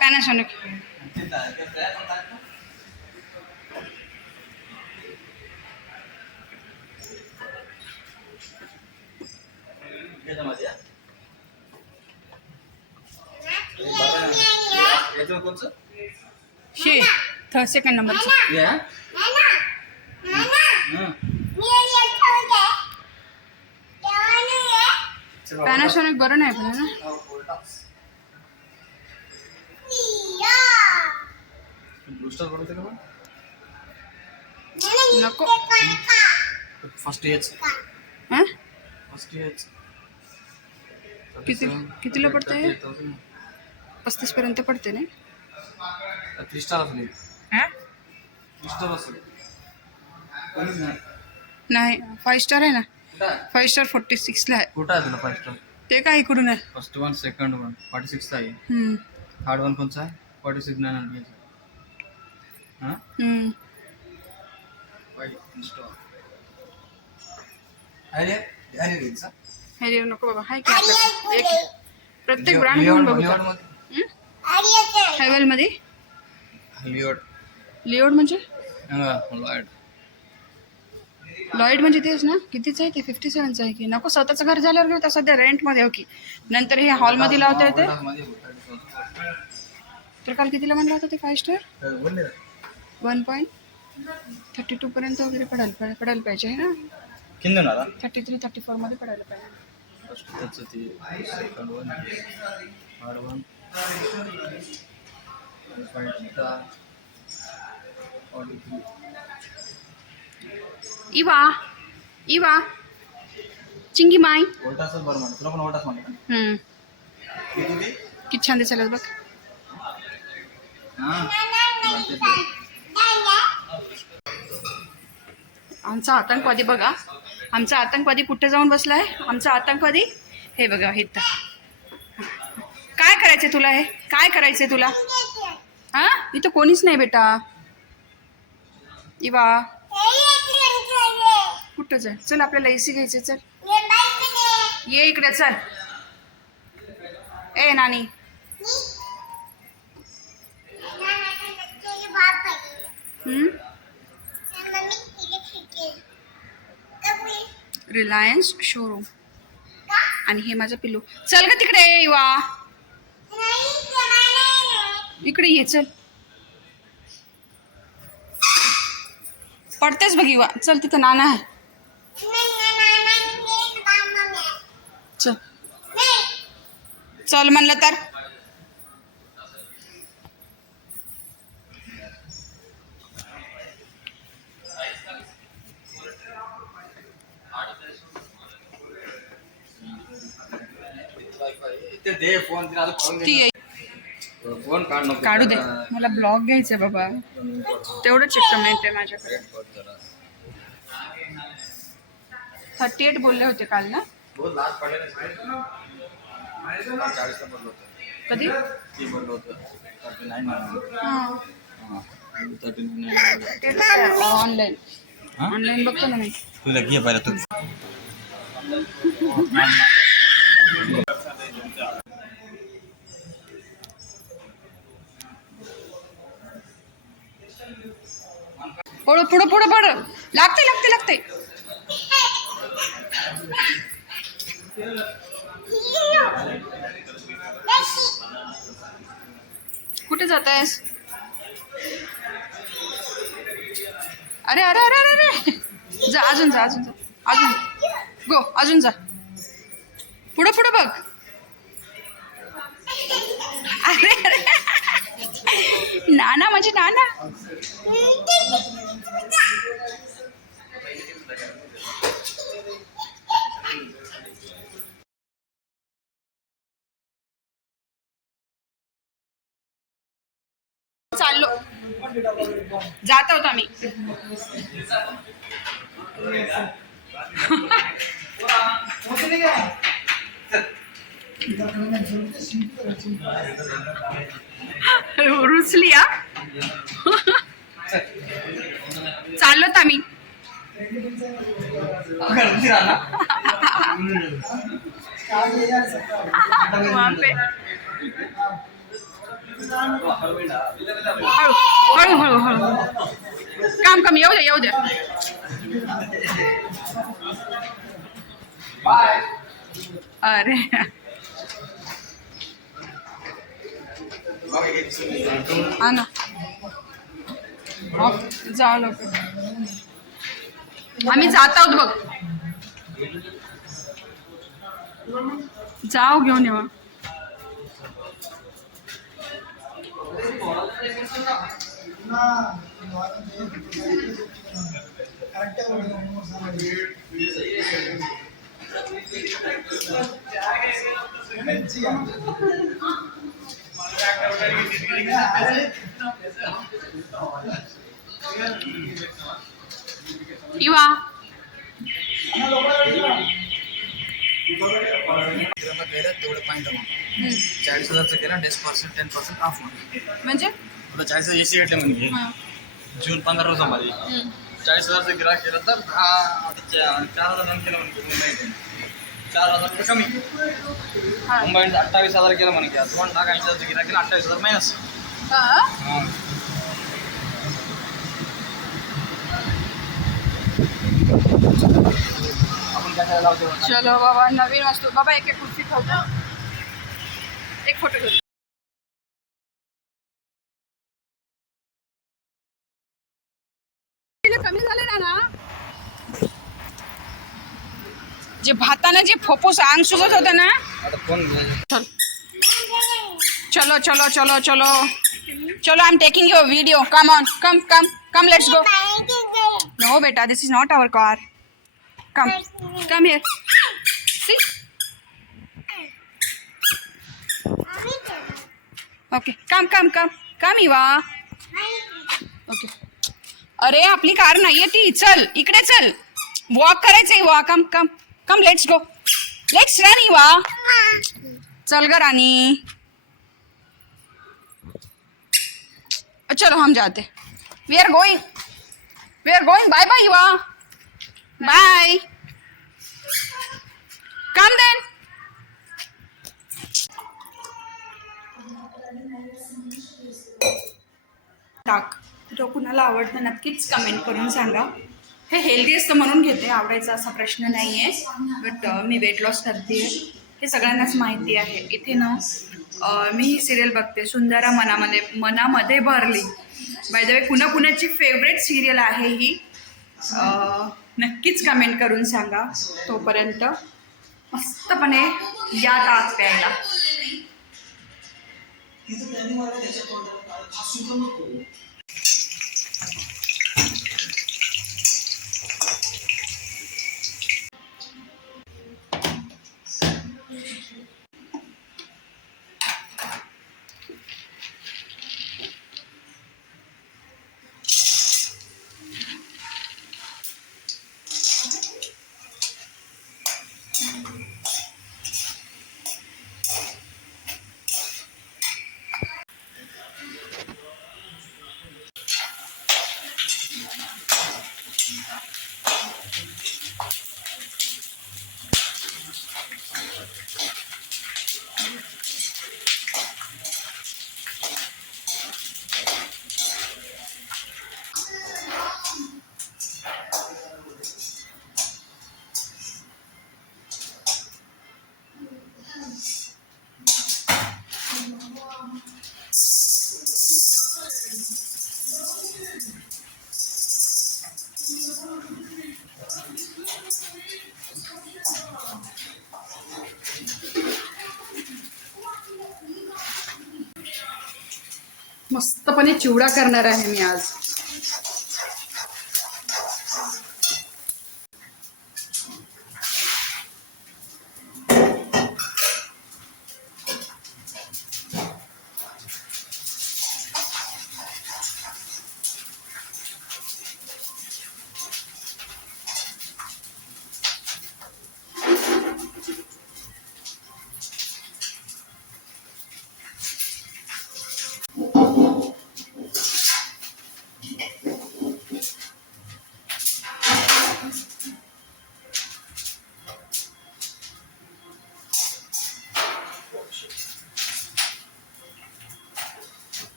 Panasonic. Second number. Panasonic बरं नाही पण ना. नको. First years. कितीला पडते? 35 पर्यंत पडते ना. 3 स्टार असेल. 3 स्टार असेल. नाही 5 स्टार आहे ना. 5 स्टार 46 ला आहे. कुठं आहे तुला 5 स्टार? ते काय इकडून आहे. फर्स्ट वन सेकंड वन 46 आहे. थर्ड वन कोणचा आहे? 46 900. हां अरे नको बाबा. हाय की एक प्रत्येक ब्रँड घेऊन बघू. हेवेल मध्ये लिओड म्हणजे लॉइड म्हणजे तेच ना. कितीच आहे ते? 57चं आहे की नको. स्वतःचं घर झाल्यावर घेऊ. तर सध्या रेंटमध्ये हो की नंतर हे हॉलमध्ये लावता येते. तर काल कितीला म्हणलं होतं ते 5 स्टार? 1.32 पर्यंत वगैरे पडायला पाहिजे आहे ना. 33 34 मध्ये पडायला पाहिजे. इवा चिंगी माय. किती छान दिसायला बघ. आमचा आतंकवादी बघा. आमचा आतंकवादी कुठे जाऊन बसलाय? आमचा आतंकवादी हे बघा. हे काय करायचंय तुला? हे काय करायचंय तुला? हा इथं कोणीच नाही बेटा. इवा कुठं जाय? चल आपल्याला एसी घ्यायचे. चल ये इकडे. चल ए नानी. Reliance showroom. आणि हे माझं पिल्लू. चल ग तिकडे. इवा इकडे ये. चल पडतेच बघ. इवा चल तिथं नाना आहे. चल चल म्हणलं तर. काढू दे. मला ब्लॉग घ्यायचा बाबा. तेवढं चिकन मिळते माझ्याकडे. 38 बोलले होते काल ना. कधी ऑनलाईन बघतो ना मी. तुला घे पाहिजे तू. पुढं पुढं पुढं पड. लागते लागते लागते. कुठे जात आहेस? अरे अरे अरे अरे अरे. जा अजून जा अजून जा अजून गो. अजून जा. पुढं पुढं बघ. अरे अरे नाना म्हणजे नाना. चाललो. जात होतो आम्ही. रुचली. चाललोत आम्ही. वहाँ पे हळू हळू हळू हळू काम कमी येऊ दे येऊ दे. अरे हा ना जा लवकर. आम्ही जात आहोत बघ. जाओ घेऊन येवा. इवा तेवढं पाहिजे 40,000चं केलं 10% ऑफ म्हणजे तुला 40,000 एसी घेतले म्हणजे जून 15 रोजामध्ये 40,000चं गिराक केलं तर 4,000 रन केलं म्हणजे 4,000 रुपये कमी. मुंबईत 28,000 केलं म्हणे की 2,80,000चं गिराक केलं 28,000 मायनस. आपण कशाला लावतो. चलो बाबा नवीन वस्तू बाबा एक एक कुर्सी ठेवतो. एक फोटो घेऊ. कमी झाले ना जे भातानं जे फोपूस अंग सुजत होतं ना. आता फोन चलो चलो चलो चलो चलो I am taking your video. Come on come come come let's go. No बेटा this is not our car. Come come here. See okay come come come come Eva. Okay अरे आपली कार नाहीये ती. चल इकडे चल. वॉक करायचंय Eva. Come come come let's go. Let's run Eva. चल ग रानी. चलो हम जाते. We are going bye bye Eva. Bye come then. टाक तो कुणाला आवडतं नक्कीच कमेंट करून सांगा. हे हेल्दी असतं म्हणून घेते. आवडायचा असा प्रश्न नाही आहे. बट मी वेट लॉस करते हे सगळ्यांनाच माहिती आहे. इथे ना मी ही सिरियल बघते सुंदरा मनामध्ये भरली. बाय द वे कुणाची फेवरेट सिरियल आहे ही नक्कीच कमेंट करून सांगा. तोपर्यंत मस्तपणे या ताक प्यायला. मस्तपणे चिवडा करणार आहे मी आज.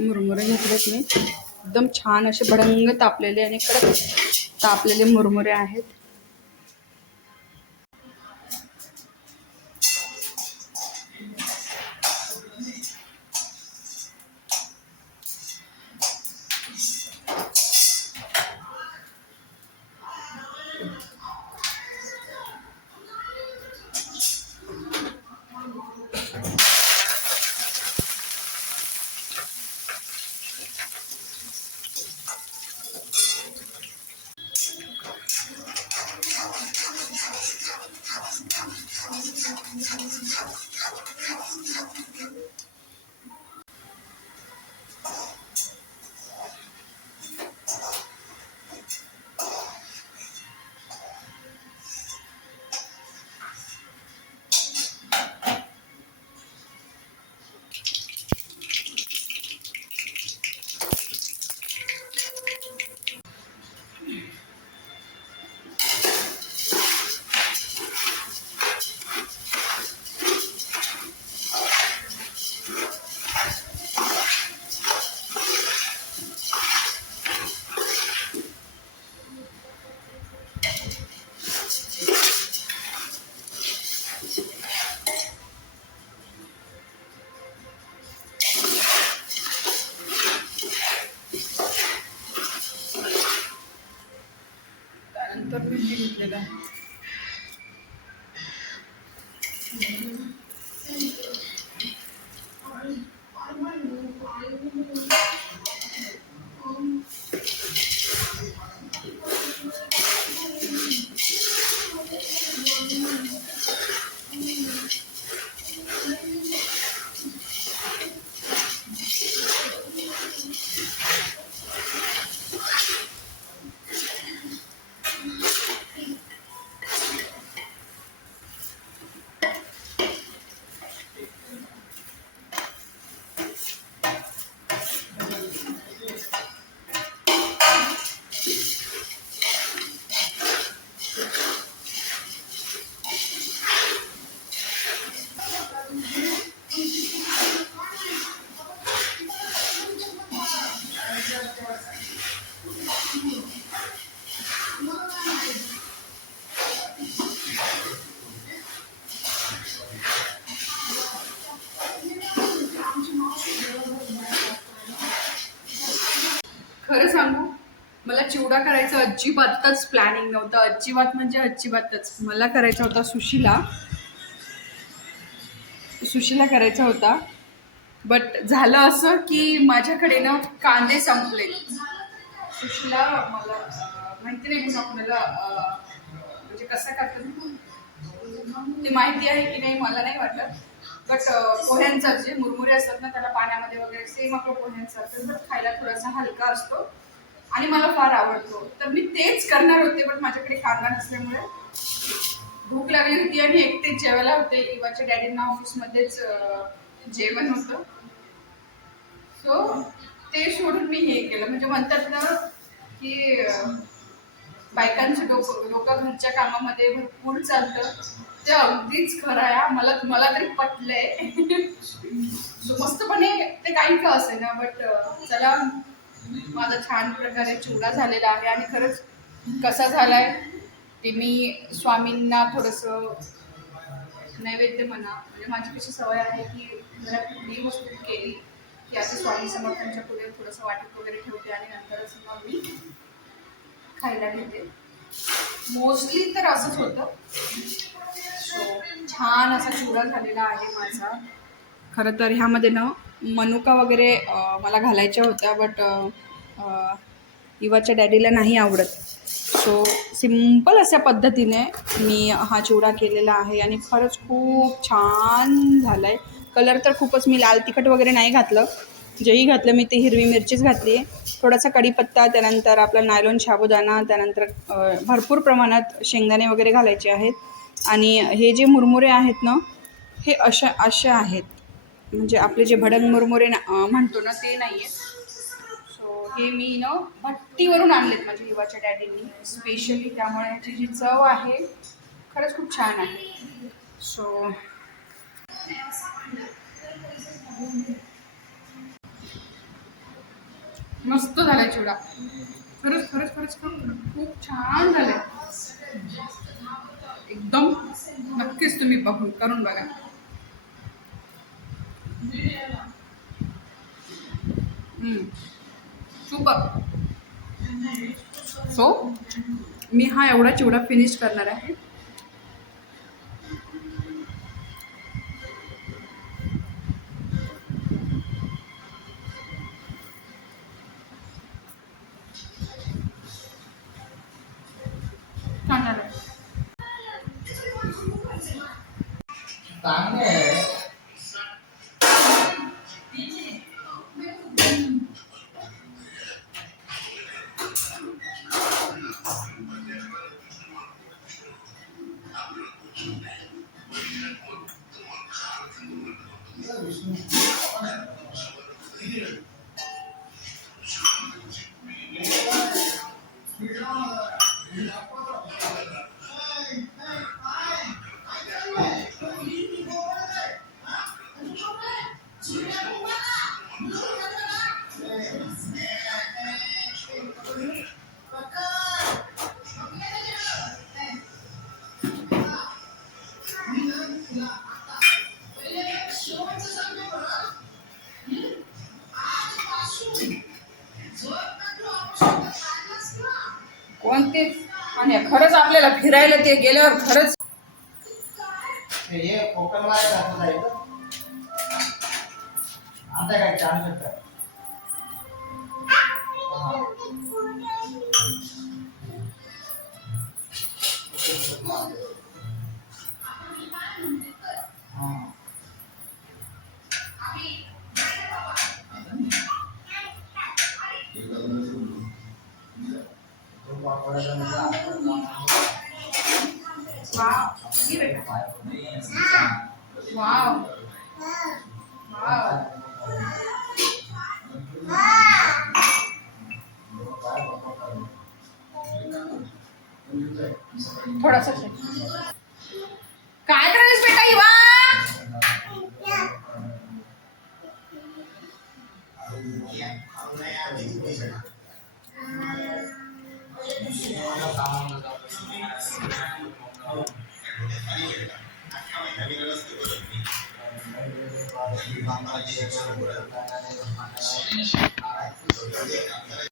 मुरमुरे घेतलेत मी, एकदम छान असे भडंग तापलेले आणि कडक तापलेले मुरमुरे आहेत. त्यानंतर मी हे घेतलेलं आहे खरं सांगू, मला चिवडा करायचं अजिबातच प्लॅनिंग नव्हतं. अजिबात म्हणजे अजिबातच. मला करायचा होता सुशीला करायचा होता. बट झालं असं की माझ्याकडे ना कांदे संपले. सुशीला मला माहिती नाही पुन्हा कुणाला म्हणजे कसं करतात ते माहिती आहे की नाही मला नाही वाटत. बट पोह्यांचा जे मुरमुरे असतात ना त्याला पाण्यामध्ये वगैरे सेम आपलं पोह्यांचा असतं, बट खायला थोडासा हलका असतो आणि मला फार आवडतो. तर मी तेच करणार होते, बट माझ्याकडे कांदा नसल्यामुळे भूक लागली होती आणि एकटेच जेवायला होते. इवाच्या डॅडींना ऑफिसमध्येच जेवण होतं. सो ते सोडून मी हे केलं. म्हणजे म्हणतात ना की बायकांचं डोकं घरच्या कामामध्ये भरपूर चालतं. ते अगदीच खरं आहे. मला तरी पटलंय. मस्तपणे ते काही का असे ना, बट चला माझा छान प्रकारे चिवडा झालेला आहे. आणि खरंच कसा झालाय ते मी स्वामींना थोडंसं नैवेद्य म्हणा, म्हणजे माझी कशी सवय आहे की घरात कुठलीही वस्तू केली की आधी स्वामी समर्थांच्या पुढे थोडंसं वाटप वगैरे ठेवते आणि नंतरच मग मी खायला घेते. मोस्टली तर असंच होतं. सो छान असा चिवडा झालेला आहे माझा. खरं तर ह्यामध्ये ना मनुका वगैरे मला घालायच्या होत्या, बट इवाच्या डॅडीला नाही आवडत. सो सिम्पल अशा पद्धतीने मी हा चिवडा केलेला आहे आणि खरंच खूप छान झाला आहे. कलर तर खूपच, मी लाल तिखट वगैरे नाही घातलं. जेही घातलं मी ते हिरवी मिरचीच घातली आहे, थोडासा कढीपत्ता, त्यानंतर आपला नायलॉन साबुदाणा, त्यानंतर भरपूर प्रमाणात शेंगदाणे वगैरे घालायचे आहेत. आणि हे जे मुरमुरे आहेत ना हे असे आहेत, म्हणजे आपले जे भडंग मुरमुरे म्हणतो ना ते नाही आहेत. सो हे मी ना भट्टीवरून आणलेत माझ्या युवाच्या डॅडींनी स्पेशली, त्यामुळे ह्याची जी चव आहे खरंच खूप छान आहे. सो मस्त झालाय चिवडा. खरंच खरंच खरंच खूप छान झालंय एकदम. नक्कीच तुम्ही बघून करून बघा. सुपर. सो मी हा एवढा चिवडा फिनिश करणार आहे. छान झालंय. कोणतेच आणि खरंच आपल्याला फिरायला ते गेल्यावर खरंच आता काय चालू शकतात. Wow wow. थोडासा काय करायचं बेटा इवा.